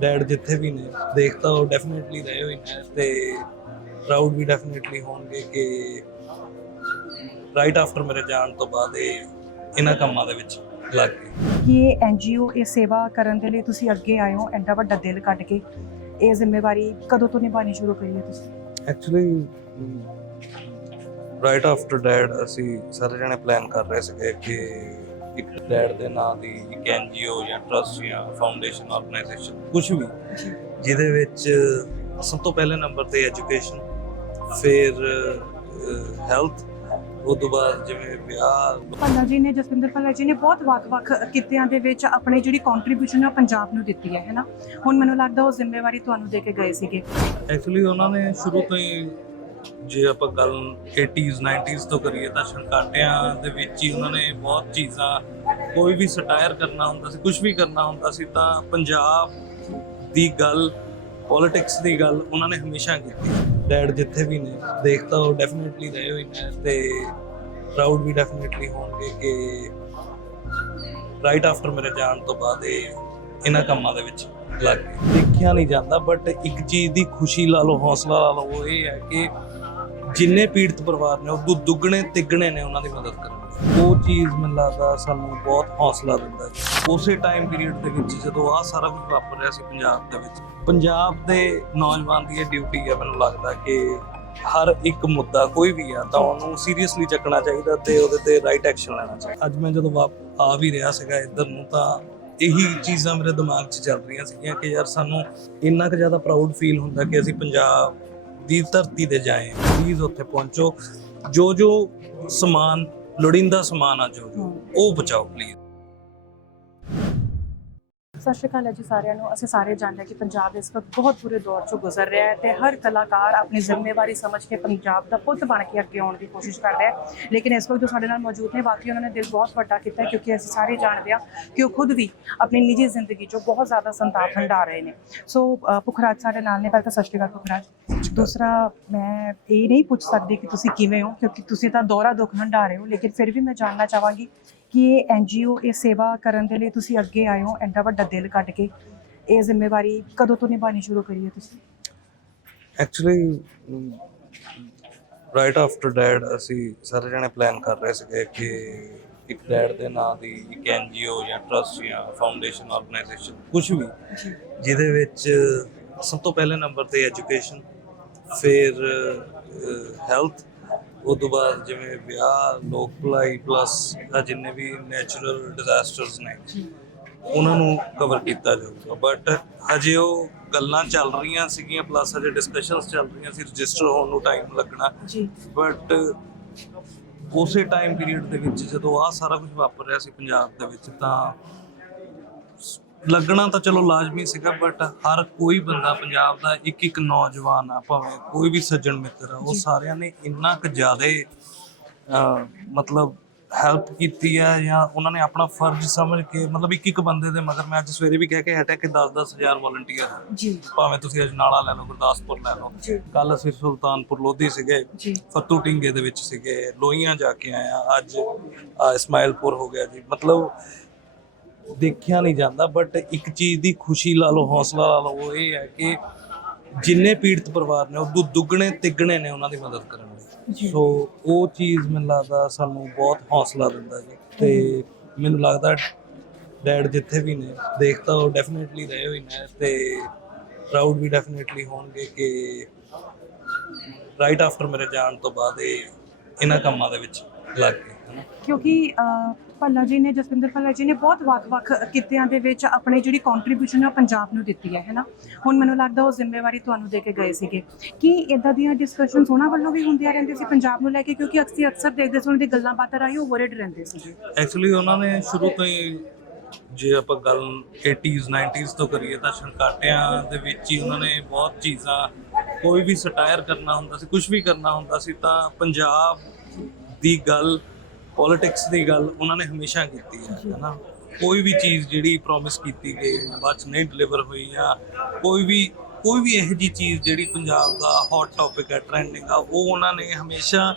Dad ਜਿੱਥੇ ਵੀ ਨੇ ਦੇਖਤਾ ਉਹ ਡੈਫੀਨਿਟਲੀ ਰਹੇ ਹੋਏ ਨੇ ਤੇ ਪ੍ਰਾਊਡ ਵੀ ਡੈਫੀਨਿਟਲੀ ਹੋਣਗੇ ਕਿ ਰਾਈਟ ਆਫਟਰ ਮੇਰੇ ਜਾਣ ਤੋਂ ਬਾਅਦ ਇਹ ਇਹਨਾਂ ਕੰਮਾਂ ਦੇ ਵਿੱਚ ਲੱਗ ਗਏ। ਕਿ ਇਹ ਐਨਜੀਓ ਇਹ ਸੇਵਾ ਕਰਨ ਦੇ ਲਈ ਤੁਸੀਂ ਅੱਗੇ ਆਏ ਹੋ? ਐਡਾ ਵੱਡਾ ਦਿਲ ਕੱਢ ਕੇ ਇਹ ਜ਼ਿੰਮੇਵਾਰੀ ਕਦੋਂ ਤੋਂ ਨਿਭਾਉਣੀ ਸ਼ੁਰੂ ਕਰੀ ਹੈ ਤੁਸੀਂ? ਐਕਚੁਅਲੀ ਰਾਈਟ ਆਫਟਰ ਡੈਡ ਅਸੀਂ ਸਾਰੇ ਜਣੇ ਪਲਾਨ ਕਰ ਰਹੇ ਸੀਗੇ ਕਿ ਇੱਕ ਡੈਡ ਦੇ ਨਾਂ ਦੀ ਇੱਕ ਐਨਜੀਓ ਜਾਂ ਟਰਸਟ ਜਾਂ ਫਾਊਂਡੇਸ਼ਨ ਆਰਗੇਨਾਈਜੇਸ਼ਨ ਕੁਝ ਵੀ। ਜਿਹਦੇ ਵਿੱਚ ਸਭ ਤੋਂ ਪਹਿਲੇ ਨੰਬਰ ਤੇ ਐਜੂਕੇਸ਼ਨ ਫਿਰ ਹੈਲਥ ਉਹ ਤੋਂ ਬਾਅਦ ਜਿਵੇਂ ਵਿਆਹ। ਭੱਲਾ ਜੀ ਨੇ ਜਸਵਿੰਦਰ ਭੱਲਾ ਜੀ ਨੇ ਬਹੁਤ ਵੱਖ-ਵੱਖ ਕਿੱਤਿਆਂ ਦੇ ਵਿੱਚ ਆਪਣੀ ਜਿਹੜੀ ਕੰਟਰੀਬਿਊਸ਼ਨ ਉਹ ਪੰਜਾਬ ਨੂੰ ਦਿੱਤੀ ਹੈ ਹੈਨਾ ਹੁਣ ਮੈਨੂੰ ਲੱਗਦਾ ਉਹ ਜ਼ਿੰਮੇਵਾਰੀ ਤੁਹਾਨੂੰ ਦੇ ਕੇ ਗਏ ਸੀਗੇ। ਐਕਚੁਅਲੀ ਉਹਨਾਂ ਨੇ ਸ਼ੁਰੂ ਤੋਂ ਹੀ ਜੇ ਆਪਾਂ ਗੱਲ 80s 90s ਤੋਂ ਕਰੀਏ ਤਾਂ ਛਣਕਾਟਿਆਂ ਦੇ ਵਿੱਚ ਹੀ ਉਹਨਾਂ ਨੇ ਬਹੁਤ ਚੀਜ਼ਾਂ, ਕੋਈ ਵੀ ਸਟਾਇਰ ਕਰਨਾ ਹੁੰਦਾ ਸੀ ਕੁਝ ਵੀ ਕਰਨਾ ਹੁੰਦਾ ਸੀ, ਤਾਂ ਪੰਜਾਬ ਦੀ ਗੱਲ ਪੋਲਿਟਿਕਸ ਦੀ ਗੱਲ ਉਹਨਾਂ ਨੇ ਹਮੇਸ਼ਾ ਕੀਤੀ। ਡੈਡ ਜਿੱਥੇ ਵੀ ਨੇ ਦੇਖਤਾ ਉਹ ਡੈਫੀਨਿਟਲੀ ਰਹੇ ਹੋਏ ਨੇ ਤੇ ਪ੍ਰਾਊਡ ਵੀ ਡੈਫੀਨਿਟਲੀ ਹੋਣਗੇ ਕਿ ਰਾਈਟ ਆਫਟਰ ਮੇਰੇ ਜਾਣ ਤੋਂ ਬਾਅਦ ਇਹ ਇਹਨਾਂ ਕੰਮਾਂ ਦੇ ਵਿੱਚ ਲੱਗ ਗਏ। ਦੇਖਿਆ ਨਹੀਂ ਜਾਂਦਾ ਬਟ ਇੱਕ ਚੀਜ਼ ਦੀ ਖੁਸ਼ੀ ਲਾ ਲਓ, ਹੌਸਲਾ ਲਾ ਲਓ, ਉਹ ਇਹ ਹੈ ਕਿ ਜਿੰਨੇ ਪੀੜਤ ਪਰਿਵਾਰ ਨੇ, ਉਹ ਦੁੱਗਣੇ, ਤਿੱਗਣੇ ਨੇ ਉਹਨਾਂ ਦੀ ਮਦਦ ਕਰਨ ਉਹ ਚੀਜ਼ ਮੈਨੂੰ ਲੱਗਦਾ ਸਾਨੂੰ ਬਹੁਤ ਹੌਸਲਾ ਦਿੰਦਾ ਹੈ। ਉਸੇ ਟਾਈਮ ਪੀਰੀਅਡ ਦੇ ਵਿੱਚ ਜਦੋਂ ਆਹ ਸਾਰਾ ਕੁਝ ਵਾਪਰ ਰਿਹਾ ਸੀ ਪੰਜਾਬ ਦੇ ਵਿੱਚ, ਪੰਜਾਬ ਦੇ ਨੌਜਵਾਨ ਦੀ ਇਹ ਡਿਊਟੀ ਹੈ, ਮੈਨੂੰ ਲੱਗਦਾ ਕਿ ਹਰ ਇੱਕ ਮੁੱਦਾ ਕੋਈ ਵੀ ਆ, ਤਾਂ ਉਹਨੂੰ ਸੀਰੀਅਸਲੀ ਚੱਕਣਾ ਚਾਹੀਦਾ ਤੇ ਉਹਦੇ ਤੇ ਰਾਈਟ ਐਕਸ਼ਨ ਲੈਣਾ ਚਾਹੀਦਾ। ਅੱਜ ਮੈਂ ਜਦੋਂ ਵਾਪ, ਆ ਵੀ ਰਿਹਾ ਸੀਗਾ ਇੱਧਰ ਨੂੰ, ਤਾਂ ਇਹੀ ਚੀਜ਼ਾਂ ਮੇਰੇ ਦਿਮਾਗ 'ਚ ਚੱਲ ਰਹੀਆਂ ਸੀਗੀਆਂ ਕਿ ਯਾਰ ਸਾਨੂੰ ਇੰਨਾ ਕੁ ਜ਼ਿਆਦਾ ਪ੍ਰਾਊਡ ਫੀਲ ਹੁੰਦਾ ਕਿ ਅਸੀਂ ਪੰਜਾਬ ਦੀ ਧਰਤੀ ਤੇ ਜਾਏ ਪਲੀਜ਼ ਉੱਥੇ ਪਹੁੰਚੋ। ਜੋ ਜੋ ਸਮਾਨ ਲੋੜੀਂਦਾ ਸਮਾਨ ਆ ਜੋ ਜੋ, ਉਹ ਬਚਾਓ ਪਲੀਜ਼ ਸਤਿ ਸ਼੍ਰੀ ਅਕਾਲ ਜੀ ਸਾਰਿਆਂ ਨੂੰ। ਅਸੀਂ ਸਾਰੇ ਜਾਣਦੇ ਹਾਂ ਕਿ ਪੰਜਾਬ ਇਸ ਵਕਤ ਬਹੁਤ ਬੁਰੇ ਦੌਰ ਚੋਂ ਗੁਜ਼ਰ ਰਿਹਾ ਹੈ ਤੇ ਹਰ ਕਲਾਕਾਰ ਆਪਣੀ ਜ਼ਿੰਮੇਵਾਰੀ ਸਮਝ ਕੇ ਪੰਜਾਬ ਦਾ ਪੁੱਤ ਬਣ ਕੇ ਅੱਗੇ ਆਉਣ ਦੀ ਕੋਸ਼ਿਸ਼ ਕਰ ਰਿਹਾ ਹੈ। ਲੇਕਿਨ ਇਸ ਵਕਤ ਜੋ ਸਾਡੇ ਨਾਲ ਮੌਜੂਦ ਨੇ ਵਾਕਈ ਉਹਨਾਂ ਨੇ ਦਿਲ ਬਹੁਤ ਵੱਡਾ ਕੀਤਾ ਕਿਉਂਕਿ ਅਸੀਂ ਸਾਰੇ ਜਾਣਦੇ ਹਾਂ ਕਿ ਉਹ ਖੁਦ ਵੀ ਆਪਣੀ ਨਿੱਜੀ ਜ਼ਿੰਦਗੀ 'ਚੋਂ ਬਹੁਤ ਜ਼ਿਆਦਾ ਸੰਤਾਪ ਹੰਢਾ ਰਹੇ ਨੇ। ਸੋ ਪੁਖਰਾਜ ਸਾਡੇ ਨਾਲ ਨੇ। ਪਹਿਲਾਂ ਤਾਂ ਸਤਿ ਸ਼੍ਰੀ ਅਕਾਲ ਪੁਖਰਾਜ ਦੂਸਰਾ ਮੈਂ ਇਹ ਨਹੀਂ ਪੁੱਛ ਸਕਦੀ ਕਿ ਤੁਸੀਂ ਕਿਵੇਂ ਹੋ ਕਿਉਂਕਿ ਤੁਸੀਂ ਤਾਂ ਦੌਰਾ ਦੁੱਖ ਹੰਢਾ ਰਹੇ ਹੋ ਲੇਕਿਨ ਫਿਰ ਵੀ ਮੈਂ ਜਾਣਨਾ ਚਾਹਾਂਗੀ ਕਿ ਇਹ ਐਨਜੀਓ ਇਹ ਸੇਵਾ ਕਰਨ ਦੇ ਲਈ ਤੁਸੀਂ ਅੱਗੇ ਆਏ ਹੋ ਐਡਾ ਵੱਡਾ ਦਿਲ ਕੱਢ ਕੇ। ਇਹ ਜ਼ਿੰਮੇਵਾਰੀ ਕਦੋਂ ਤੋਂ ਨਿਭਾਉਣੀ ਸ਼ੁਰੂ ਕਰੀ ਹੈ ਤੁਸੀਂ? ਐਕਚੁਅਲੀ ਰਾਈਟ ਆਫਟਰ ਡੈਡ ਅਸੀਂ ਸਾਰੇ ਜਣੇ ਪਲਾਨ ਕਰ ਰਹੇ ਸੀਗੇ ਕਿ ਇੱਕ ਡੈਡ ਦੇ ਨਾਂ ਦੀ ਇੱਕ ਐਨਜੀਓ ਜਾਂ ਟਰਸਟ ਜਾਂ ਫਾਊਂਡੇਸ਼ਨ ਆਰਗੇਨਾਈਜੇਸ਼ਨ ਕੁਝ ਵੀ ਜਿਹਦੇ ਵਿੱਚ ਸਭ ਤੋਂ ਪਹਿਲੇ ਨੰਬਰ ਤੇ ਐਜੂਕੇਸ਼ਨ ਫਿਰ ਹੈਲਥ ਉਹ ਤੋਂ ਬਾਅਦ ਜਿਵੇਂ ਵਿਆਹ ਲੋਕ ਭਲਾਈ ਪਲੱਸ ਜਿੰਨੇ ਵੀ ਨੈਚੁਰਲ ਡਿਜ਼ਾਸਟਰਸ ਨੇ ਉਹਨਾਂ ਨੂੰ ਕਵਰ ਕੀਤਾ ਜਾਊਗਾ। ਬਟ ਹਜੇ ਉਹ ਗੱਲਾਂ ਚੱਲ ਰਹੀਆਂ ਸੀਗੀਆਂ ਪਲੱਸ ਹਜੇ ਡਿਸਕਸ਼ਨਸ ਚੱਲ ਰਹੀਆਂ ਸੀ ਰਜਿਸਟਰ ਹੋਣ ਨੂੰ ਟਾਈਮ ਲੱਗਣਾ। ਬਟ ਉਸੇ ਟਾਈਮ ਪੀਰੀਅਡ ਦੇ ਵਿੱਚ ਜਦੋਂ ਆਹ ਸਾਰਾ ਕੁਝ ਵਾਪਰ ਰਿਹਾ ਸੀ ਪੰਜਾਬ ਦੇ ਵਿੱਚ ਤਾਂ ਲੱਗਣਾ ਤਾਂ ਚਲੋ ਲਾਜ਼ਮੀ ਸੀਗਾ ਬਟ ਹਰ ਕੋਈ ਬੰਦਾ ਪੰਜਾਬ ਦਾ ਇੱਕ ਇੱਕ ਨੌਜਵਾਨ ਆ ਭਾਵੇਂ ਕੋਈ ਵੀ ਸੱਜਣ ਮਿੱਤਰ ਆ ਉਹ ਸਾਰਿਆਂ ਨੇ ਇੰਨਾ ਕੁ ਜ਼ਿਆਦੇ ਮਤਲਬ ਹੈਲਪ ਕੀਤੀ ਹੈ ਜਾਂ ਉਹਨਾਂ ਨੇ ਆਪਣਾ ਫਰਜ਼ ਸਮਝ ਕੇ ਮਤਲਬ ਇੱਕ ਇੱਕ ਬੰਦੇ ਦੇ ਮਗਰ ਮੈਂ ਅੱਜ ਸਵੇਰੇ ਵੀ ਕਹਿ ਕੇ ਹਟਿਆ ਕਿ 10-10 ਹਜ਼ਾਰ ਵੋਲੰਟੀਅਰ ਜੀ। ਭਾਵੇਂ ਤੁਸੀਂ ਅਜਨਾਲਾ ਲੈ ਲਓ ਗੁਰਦਾਸਪੁਰ ਲੈ ਲਓ। ਕੱਲ ਅਸੀਂ ਸੁਲਤਾਨਪੁਰ ਲੋਧੀ ਸੀਗੇ ਫੱਤੂ ਟਿੰਗੇ ਦੇ ਵਿੱਚ ਸੀਗੇ ਲੋਹੀਆਂ ਜਾ ਕੇ ਆਏ ਆ ਅੱਜ ਇਸਮਾਇਲਪੁਰ ਹੋ ਗਿਆ ਜੀ। ਮਤਲਬ ਦੇਖਿਆ ਨਹੀਂ ਜਾਂਦਾ ਬਟ ਇੱਕ ਚੀਜ਼ ਦੀ ਖੁਸ਼ੀ ਲਾ ਲਓ ਹੌਸਲਾ ਲਾ ਲਓ ਉਹ ਇਹ ਹੈ ਕਿ ਜਿੰਨੇ ਪੀੜਤ ਪਰਿਵਾਰ ਨੇ ਉਹ ਦੁੱਗਣੇ ਤਿੱਗਣੇ ਨੇ ਉਹਨਾਂ ਦੀ ਮਦਦ ਕਰਨ ਲਈ। ਸੋ ਉਹ ਚੀਜ਼ ਮੈਨੂੰ ਲੱਗਦਾ ਸਾਨੂੰ ਬਹੁਤ ਹੌਸਲਾ ਦਿੰਦਾ ਜੀ। ਤੇ ਮੈਨੂੰ ਲੱਗਦਾ ਡੈਡ ਜਿੱਥੇ ਵੀ ਨੇ ਦੇਖਤਾ ਉਹ ਡੈਫੀਨਿਟਲੀ ਰਹੇ ਹੋਏ ਨੇ ਤੇ ਪ੍ਰਾਊਡ ਵੀ ਡੈਫੀਨਿਟਲੀ ਹੋਣਗੇ ਕਿ ਰਾਈਟ ਆਫਟਰ ਮੇਰੇ ਜਾਣ ਤੋਂ ਬਾਅਦ ਇਹ ਇਹਨਾਂ ਕੰਮਾਂ ਦੇ ਵਿੱਚ ਲੱਗ ਗਏ। ਕਿਉਂਕਿ ਭੱਲਾ ਜੀ ਨੇ, ਜਸਵਿੰਦਰ ਭੱਲਾ ਜੀ ਨੇ ਬਹੁਤ ਵੱਖ-ਵੱਖ ਕਿੱਤਿਆਂ ਦੇ ਵਿੱਚ ਆਪਣੀ ਜਿਹੜੀ ਕੰਟਰੀਬਿਊਸ਼ਨ ਹੈ ਪੰਜਾਬ ਨੂੰ ਦਿੱਤੀ ਹੈ, ਹੈਨਾ? ਹੁਣ ਮੈਨੂੰ ਲੱਗਦਾ ਉਹ ਜ਼ਿੰਮੇਵਾਰੀ ਤੁਹਾਨੂੰ ਦੇ ਕੇ ਗਏ ਸੀਗੇ। ਕਿ ਇਦਾਂ ਦੀਆਂ ਡਿਸਕਸ਼ਨਸ ਉਹਨਾਂ ਵੱਲੋਂ ਵੀ ਹੁੰਦੀਆਂ ਰਹਿੰਦੀਆਂ ਸੀ ਪੰਜਾਬ ਨੂੰ ਲੈ ਕੇ? ਕਿਉਂਕਿ ਅਕਸਰ ਅਕਸਰ ਦੇਖਦੇ ਸੀ ਉਹਨਾਂ ਦੀ ਗੱਲਾਂ ਬਾਤਾਂ ਰਾਹੀਂ ਉਹ ਵਰਡ ਰਹਿੰਦੇ ਸੀਗੇ। ਐਕਚੁਅਲੀ ਉਹਨਾਂ ਨੇ ਸ਼ੁਰੂ ਤੋਂ ਹੀ ਜੇ ਆਪਾਂ ਗੱਲ 80s 90s ਤੋਂ ਕਰੀਏ ਤਾਂ ਛਣਕਾਟਿਆਂ ਦੇ ਵਿੱਚ ਹੀ ਉਹਨਾਂ ਨੇ ਬਹੁਤ ਚੀਜ਼ਾਂ, ਕੋਈ ਵੀ ਸਟਾਇਰ ਕਰਨਾ ਹੁੰਦਾ ਸੀ ਕੁਝ ਵੀ ਕਰਨਾ ਹੁੰਦਾ ਸੀ ਤਾਂ ਪੰਜਾਬ ਦੀ ਗੱਲ ਪੋਲਿਟਿਕਸ ਦੀ ਗੱਲ ਉਹਨਾਂ ਨੇ ਹਮੇਸ਼ਾ ਕੀਤੀ ਹੈ ਹਨਾ? ਕੋਈ ਵੀ ਚੀਜ਼ ਜਿਹੜੀ ਪ੍ਰੋਮਿਸ ਕੀਤੀ ਗਈ ਬਾਅਦ 'ਚ ਨਹੀਂ ਡਿਲੀਵਰ ਹੋਈ ਜਾਂ ਕੋਈ ਵੀ ਕੋਈ ਵੀ ਇਹੋ ਜੀ ਚੀਜ਼ ਜਿਹੜੀ ਪੰਜਾਬ ਦਾ ਹੌਟ ਟੌਪਿਕ ਹੈ ਟ੍ਰੈਂਡਿੰਗ ਆ ਉਹ ਉਹਨਾਂ ਨੇ ਹਮੇਸ਼ਾ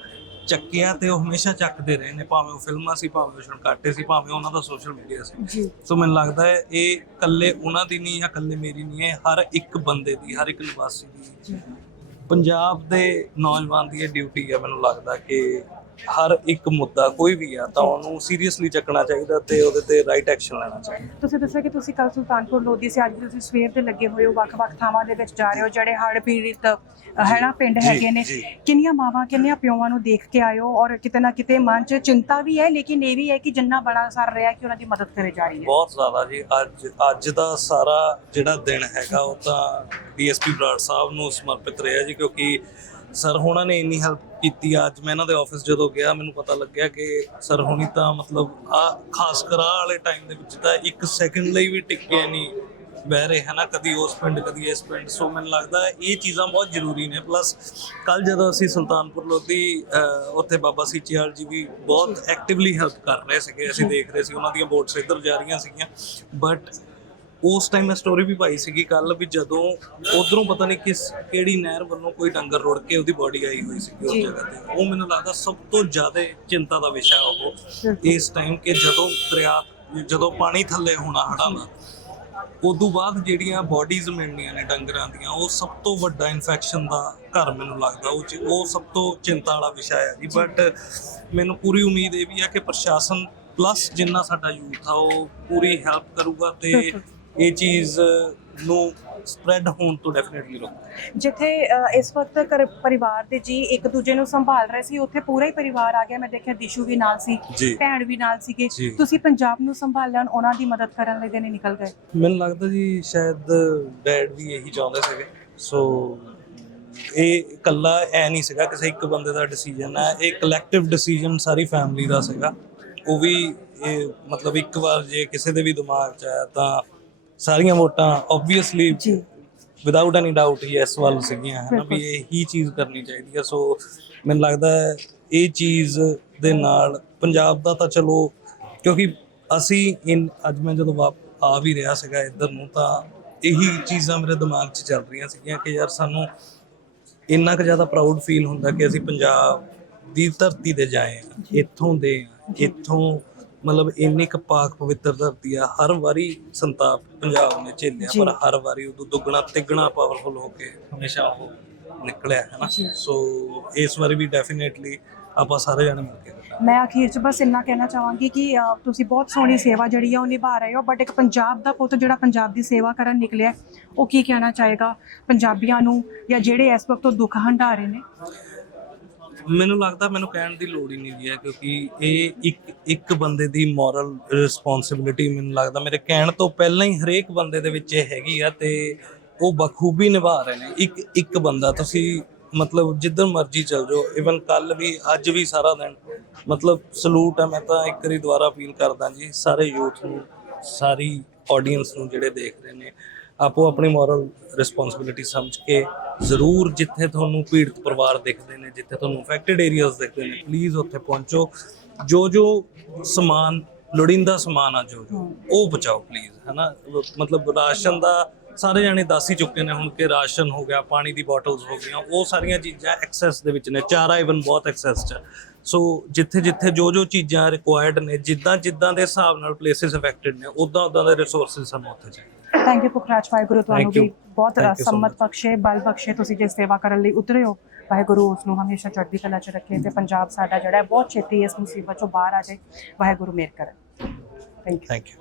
ਚੱਕਿਆ ਤੇ ਉਹ ਹਮੇਸ਼ਾ ਚੱਕਦੇ ਰਹੇ ਨੇ ਭਾਵੇਂ ਉਹ ਫਿਲਮਾਂ ਸੀ ਭਾਵੇਂ ਉਹ ਛਣਕਾਟੇ ਸੀ ਭਾਵੇਂ ਉਹਨਾਂ ਦਾ ਸੋਸ਼ਲ ਮੀਡੀਆ ਸੀ। ਸੋ ਮੈਨੂੰ ਲੱਗਦਾ ਹੈ ਇਹ ਇਕੱਲੇ ਉਹਨਾਂ ਦੀ ਨਹੀਂ ਜਾਂ ਇਕੱਲੇ ਮੇਰੀ ਨਹੀਂ ਹੈ ਹਰ ਇੱਕ ਬੰਦੇ ਦੀ ਹਰ ਇੱਕ ਨਿਵਾਸੀ ਦੀ। ਪੰਜਾਬ ਦੇ ਨੌਜਵਾਨ ਦੀ ਇਹ ਡਿਊਟੀ ਹੈ ਮੈਨੂੰ ਲੱਗਦਾ ਕਿ ਹਰ ਇੱਕ ਮੁੱਦਾ ਕੋਈ ਵੀ ਆ ਤਾਂ ਉਹਨੂੰ ਸੀਰੀਅਸਲੀ ਚੱਕਣਾ ਚਾਹੀਦਾ ਤੇ ਉਹਦੇ ਤੇ ਰਾਈਟ ਐਕਸ਼ਨ ਲੈਣਾ ਚਾਹੀਦਾ। ਤੁਸੀਂ ਦੱਸਿਆ ਕਿ ਤੁਸੀਂ ਕੱਲ ਸੁਲਤਾਨਪੁਰ ਲੋਧੀ ਸੇ ਅੱਜ ਤੁਸੀਂ ਸਵੇਰ ਦੇ ਲੱਗੇ ਹੋਏ ਹੋ ਵੱਖ-ਵੱਖ ਥਾਵਾਂ ਦੇ ਵਿੱਚ ਜਾ ਰਹੇ ਹੋ ਜਿਹੜੇ ਹੜ੍ਹ ਪੀੜਿਤ ਅ, ਹੈ ਨਾ ਪਿੰਡ ਹੈਗੇ ਨੇ। ਕਿੰਨੀਆਂ ਮਾਵਾਂ ਕਿੰਨੀਆਂ ਪਿਓਾਂ ਨੂੰ ਦੇਖ ਕੇ ਆਇਓ ਔਰ ਕਿਤੇ ਨਾ ਕਿਤੇ ਮਨ 'ਚ ਚਿੰਤਾ ਵੀ ਹੈ ਲੇਕਿਨ ਇਹ ਵੀ ਹੈ ਕਿ ਜਿੰਨਾ ਬੜਾ ਸਰ ਰਿਹਾ ਕਿ ਉਹਨਾਂ ਦੀ ਮਦਦ ਕਰੇ ਜਾ ਰਹੀ ਹੈ। ਬਹੁਤ ਜ਼ਿਆਦਾ ਜੀ। ਅੱਜ ਅੱਜ ਦਾ ਸਾਰਾ ਜਿਹੜਾ ਦਿਨ ਹੈਗਾ ਉਹ ਤਾਂ ਡੀਐਸਪੀ ਬਰਾੜ ਸਾਹਿਬ ਨੂੰ ਸਮਰਪਿਤ ਰਿਹਾ ਜੀ ਕਿਉਂਕਿ ਸਰ, ਹੋਣਾ ਨੇ ਇੰਨੀ ਹੈਲਪ ਕੀਤੀ। ਅੱਜ ਮੈਂ ਇਹਨਾਂ ਦੇ ਆਫਿਸ ਜਦੋਂ ਗਿਆ, ਮੈਨੂੰ ਪਤਾ ਲੱਗਿਆ ਕਿ ਸਰ, ਹੋਣੀ ਤਾਂ ਮਤਲਬ ਆ ਖਾਸ ਕਰ ਆਹ ਵਾਲੇ ਟਾਈਮ ਦੇ ਵਿੱਚ ਤਾਂ ਇੱਕ ਸੈਕਿੰਡ ਲਈ ਵੀ ਟਿੱਕੇ ਨਹੀਂ ਬਹਿ ਰਹੇ, ਹਨਾ? ਕਦੀ ਉਸ ਪਿੰਡ, ਕਦੀ ਇਸ ਪਿੰਡ। ਸੋ ਮੈਨੂੰ ਲੱਗਦਾ ਇਹ ਚੀਜ਼ਾਂ ਬਹੁਤ ਜ਼ਰੂਰੀ ਨੇ। ਪਲੱਸ ਕੱਲ ਜਦੋਂ ਅਸੀਂ ਸੁਲਤਾਨਪੁਰ ਲੋਧੀ ਉੱਥੇ ਬਾਬਾ ਸੀਚੇਵਾਲ ਜੀ ਵੀ ਬਹੁਤ ਐਕਟਿਵਲੀ ਹੈਲਪ ਕਰ ਰਹੇ ਸੀਗੇ। ਅਸੀਂ ਦੇਖ ਰਹੇ ਸੀ, ਉਹਨਾਂ ਦੀਆਂ ਵੋਟਸ ਇੱਧਰ ਜਾ ਰਹੀਆਂ ਸੀਗੀਆਂ। ਬਟ ਉਸ ਟਾਈਮ ਮੈਂ ਸਟੋਰੀ ਵੀ ਪਾਈ ਸੀਗੀ ਕੱਲ ਵੀ ਜਦੋਂ ਉਧਰੋਂ ਪਤਾ ਨਹੀਂ ਕਿਸ ਕਿਹੜੀ ਨਹਿਰ ਵੱਲੋਂ ਕੋਈ ਡੰਗਰ ਰੁੜ ਕੇ ਉਹਦੀ ਬੋਡੀ ਆਈ ਹੋਈ ਸੀ ਉਸ। ਜਗ੍ਹਾ ਤੇ ਉਹ ਮੈਨੂੰ ਲੱਗਦਾ ਸਭ ਤੋਂ ਜ਼ਿਆਦਾ ਚਿੰਤਾ ਦਾ ਵਿਸ਼ਾ ਉਹ। ਇਸ ਟਾਈਮ ਕਿ ਜਦੋਂ ਦਰਿਆ ਜਦੋਂ ਪਾਣੀ ਥੱਲੇ ਹੋਣਾ ਹੜਾਂ ਦਾ ਉਦੋਂ ਬਾਅਦ ਜਿਹੜੀਆਂ ਬਾਡੀਜ਼ ਮਿਲਣੀਆਂ ਨੇ ਡੰਗਰਾਂ ਦੀਆਂ ਉਹ ਸਭ ਤੋਂ ਵੱਡਾ ਇਨਫੈਕਸ਼ਨ ਦਾ ਘਰ ਮੈਨੂੰ ਲੱਗਦਾ ਉਹ ਉਹ ਸਭ ਤੋਂ ਚਿੰਤਾ ਵਾਲਾ ਵਿਸ਼ਾ ਹੈ ਜੀ ਬਟ ਮੈਨੂੰ ਪੂਰੀ ਉਮੀਦ ਇਹ ਵੀ ਹੈ ਕਿ ਪ੍ਰਸ਼ਾਸਨ ਪਲੱਸ ਜਿੰਨਾ ਸਾਡਾ ਯੂਥ ਆ ਉਹ ਪੂਰੀ ਹੈਲਪ ਕਰੂਗਾ ਤੇ ਇਹ ਚੀਜ਼ ਨੂੰ ਸਪਰੈਡ ਹੋਣ ਤੋਂ ਡੈਫੀਨਿਟਲੀ ਰੋਕੂ। ਜਿੱਥੇ ਇਸ ਵਕਤ ਪਰਿਵਾਰ ਦੇ ਜੀ ਇੱਕ ਦੂਜੇ ਨੂੰ ਸੰਭਾਲ ਰਹੇ ਸੀ ਉੱਥੇ ਪੂਰਾ ਹੀ ਪਰਿਵਾਰ ਆ ਗਿਆ। ਮੈਂ ਦੇਖਿਆ ਦਿਸ਼ੂ ਵੀ ਨਾਲ ਸੀ। ਭੈਣ ਵੀ ਨਾਲ ਸੀਗੇ। ਤੁਸੀਂ ਪੰਜਾਬ ਨੂੰ ਸੰਭਾਲਣ ਉਹਨਾਂ ਦੀ ਮਦਦ ਕਰਨ ਲਈ ਦਿਨੇ ਨਿਕਲ ਗਏ। ਮੈਨੂੰ ਲੱਗਦਾ ਜੀ ਸ਼ਾਇਦ ਡੈਡ ਵੀ ਇਹੀ ਚਾਹੁੰਦੇ ਸੀਗੇ। ਸੋ ਇਹ ਇਕੱਲਾ ਐ ਨਹੀਂ ਸੀਗਾ ਕਿਸੇ ਇੱਕ ਬੰਦੇ ਦਾ ਡਿਸੀਜਨ ਹੈ। ਇਹ ਕਲੈਕਟਿਵ ਡਿਸੀਜਨ ਸਾਰੀ ਫੈਮਿਲੀ ਦਾ ਸੀਗਾ। ਉਹ ਵੀ ਇਹ ਮਤਲਬ ਇੱਕ ਵਾਰ ਜੇ ਕਿਸੇ ਦੇ ਵੀ ਦਿਮਾਗ 'ਚ ਆਇਆ ਤਾਂ ਸਾਰੀਆਂ ਵੋਟਾਂ ਆਬਵੀਅਸਲੀ ਜੀ। ਵਿਦਆਊਟ ਐਨੀ ਡਾਊਟ ਯੈਸ ਵੱਲ ਸੀਗੀਆਂ ਹੈ ਨਾ ਵੀ ਇਹੀ ਚੀਜ਼ ਕਰਨੀ ਚਾਹੀਦੀ ਹੈ ਸੋ ਮੈਨੂੰ ਲੱਗਦਾ ਹੈ ਇਹ ਚੀਜ਼ ਦੇ ਨਾਲ ਪੰਜਾਬ ਦਾ ਤਾਂ ਚਲੋ ਕਿਉਂਕਿ ਅਸੀਂ ਇਨ ਅੱਜ ਮੈਂ ਜਦੋਂ ਵਾਪ ਆ ਵੀ ਰਿਹਾ ਸੀਗਾ ਇੱਧਰ ਨੂੰ ਤਾਂ ਇਹੀ ਚੀਜ਼ਾਂ ਮੇਰੇ ਦਿਮਾਗ 'ਚ ਚੱਲ ਰਹੀਆਂ ਸੀਗੀਆਂ ਕਿ ਯਾਰ ਸਾਨੂੰ ਇੰਨਾ ਕੁ ਜ਼ਿਆਦਾ ਪ੍ਰਾਊਡ ਫੀਲ ਹੁੰਦਾ ਕਿ ਅਸੀਂ ਪੰਜਾਬ ਦੀ ਧਰਤੀ ਤੇ ਜਾਏ ਹਾਂ, ਇੱਥੋਂ ਦੇ ਹਾਂ, ਇੱਥੋਂ ਮਤਲਬ ਇੰਨੀ ਕੁ ਪਾਕ ਪਵਿੱਤਰ ਧਰਤੀ ਆ ਹਰ ਵਾਰੀ ਸੰਤਾਪ ਪੰਜਾਬ ਨੇ ਝੇਲਿਆ ਜੀ। ਪਰ ਹਰ ਵਾਰੀ ਉਦੋਂ ਦੁੱਗਣਾ ਤਿੱਗਣਾ ਪਾਵਰਫੁਲ ਹੋ ਕੇ ਹਮੇਸ਼ਾ ਉਹ ਨਿਕਲਿਆ ਹੈ ਨਾ ਜੀ। ਸੋ ਇਸ ਵਾਰੀ ਵੀ ਡੈਫੀਨੇਟਲੀ ਆਪਾਂ ਸਾਰੇ ਜਣੇ ਮਿਲ ਕੇ। ਮੈਂ ਅਖੀਰ 'ਚ ਬਸ ਇੰਨਾ ਕਹਿਣਾ ਚਾਹਾਂਗੀ ਕਿ ਤੁਸੀਂ ਬਹੁਤ ਸੋਹਣੀ ਸੇਵਾ ਜਿਹੜੀ ਆ ਉਹ ਨਿਭਾ ਰਹੇ ਹੋ ਬਟ ਇੱਕ ਪੰਜਾਬ ਦਾ ਪੁੱਤ ਜਿਹੜਾ ਪੰਜਾਬ ਦੀ ਸੇਵਾ ਕਰਨ ਨਿਕਲਿਆ ਉਹ ਕੀ ਕਹਿਣਾ ਚਾਹੇਗਾ ਪੰਜਾਬੀਆਂ ਨੂੰ ਜਾਂ ਜਿਹੜੇ ਇਸ ਵਕਤ ਉਹ ਦੁੱਖ ਹੰਢਾ ਰਹੇ ਨੇ ਮੈਨੂੰ ਲੱਗਦਾ ਮੈਨੂੰ ਕਹਿਣ ਦੀ ਲੋੜ ਹੀ ਨਹੀਂ ਹੈ, ਕਿਉਂਕਿ ਇਹ ਇੱਕ ਇੱਕ ਬੰਦੇ ਦੀ ਮੋਰਲ ਰਿਸਪੌਂਸਿਬਿਲਿਟੀ ਮੈਨੂੰ ਲੱਗਦਾ। ਮੇਰੇ ਕਹਿਣ ਤੋਂ ਪਹਿਲਾਂ ਹੀ ਹਰੇਕ ਬੰਦੇ ਦੇ ਵਿੱਚ ਇਹ ਹੈਗੀ ਆ ਤੇ ਉਹ ਬਖੂਬੀ ਨਿਭਾ ਰਹੇ ਨੇ। ਇੱਕ ਇੱਕ ਬੰਦਾ, ਤੁਸੀਂ ਮਤਲਬ ਜਿੱਧਰ ਮਰਜ਼ੀ ਚਲ ਜਾਓ ਇਵਨ ਕੱਲ ਵੀ, ਅੱਜ ਵੀ ਸਾਰਾ ਦਿਨ, ਮਤਲਬ ਸਲੂਟ ਹੈ ਮੈਂ ਤਾਂ ਇੱਕ ਵਾਰੀ ਦੁਬਾਰਾ ਅਪੀਲ ਕਰਦਾ ਜੀ, ਸਾਰੇ ਯੂਥ ਨੂੰ, ਸਾਰੀ ਆਡੀਅנס ਨੂੰ ਜਿਹੜੇ ਦੇਖ ਰਹੇ ਨੇ। ਆਪੋ ਆਪਣੀ ਮੋਰਲ ਰਿਸਪੌਂਸਿਬਿਲਿਟੀ ਸਮਝ ਕੇ ਜ਼ਰੂਰ ਜਿੱਥੇ ਤੁਹਾਨੂੰ ਪੀੜਤ ਪਰਿਵਾਰ ਦਿਖਦੇ ਨੇ ਜਿੱਥੇ ਤੁਹਾਨੂੰ ਅਫੈਕਟਡ ਏਰੀਆਜ਼ ਦਿਖਦੇ ਨੇ ਪਲੀਜ਼ ਉੱਥੇ ਪਹੁੰਚੋ। ਜੋ ਜੋ ਸਮਾਨ ਲੋੜੀਂਦਾ ਸਮਾਨ ਆ ਜੋ ਜੋ ਉਹ ਬਚਾਓ ਪਲੀਜ਼ ਹੈਨਾ? ਮਤਲਬ ਰਾਸ਼ਨ ਦਾ ਸਾਰੇ ਜਾਣੇ ਦੱਸ ਹੀ ਚੁੱਕੇ ਨੇ ਹੁਣ ਕਿ ਰਾਸ਼ਨ ਹੋ ਗਿਆ ਪਾਣੀ ਦੀ ਬੋਟਲਸ ਹੋ ਗਈਆਂ ਉਹ ਸਾਰੀਆਂ ਚੀਜ਼ਾਂ ਐਕਸੈਸ ਦੇ ਵਿੱਚ ਨੇ ਚਾਰਾ ਇਵਨ ਬਹੁਤ ਐਕਸੈਸ ਚ। ਸੋ ਜਿੱਥੇ ਜਿੱਥੇ ਜੋ ਜੋ ਚੀਜ਼ਾਂ ਰਿਕੁਆਇਰਡ ਨੇ ਜਿੱਦਾਂ ਜਿੱਦਾਂ ਦੇ ਹਿਸਾਬ ਨਾਲ ਪਲੇਸਿਸ ਅਫੈਕਟਡ ਨੇ ਉਦਾਂ ਉਦਾਂ ਦੇ ਰਿਸੋਰਸਸ ਸਾਨੂੰ ਉੱਥੇ ਚਾਹੀਦੇ ਥੈਂਕ ਯੂ ਪੁਖਰਾਜ ਵਾਹਿਗੁਰੂ ਤੁਹਾਨੂੰ. ਵੀ ਬਹੁਤ ਸੰਮਤ. ਬਖਸ਼ੇ ਬਲ ਬਖਸ਼ੇ ਤੁਸੀਂ ਜੇ ਸੇਵਾ ਕਰਨ ਲਈ ਉਤਰੇ ਹੋ। ਵਾਹਿਗੁਰੂ ਉਸ ਨੂੰ ਹਮੇਸ਼ਾ ਚੜ੍ਹਦੀ ਕਲਾ 'ਚ ਰੱਖੇ ਤੇ ਪੰਜਾਬ ਸਾਡਾ ਜਿਹੜਾ ਬਹੁਤ ਛੇਤੀ ਇਸ ਮੁਸੀਬਤ ਚੋਂ ਬਾਹਰ ਆ ਜਾਏ। ਵਾਹਿਗੁਰੂ ਮਿਹਰ ਕਰੇ ਥੈਂਕ ਯੂ ਥੈਂਕ ਯੂ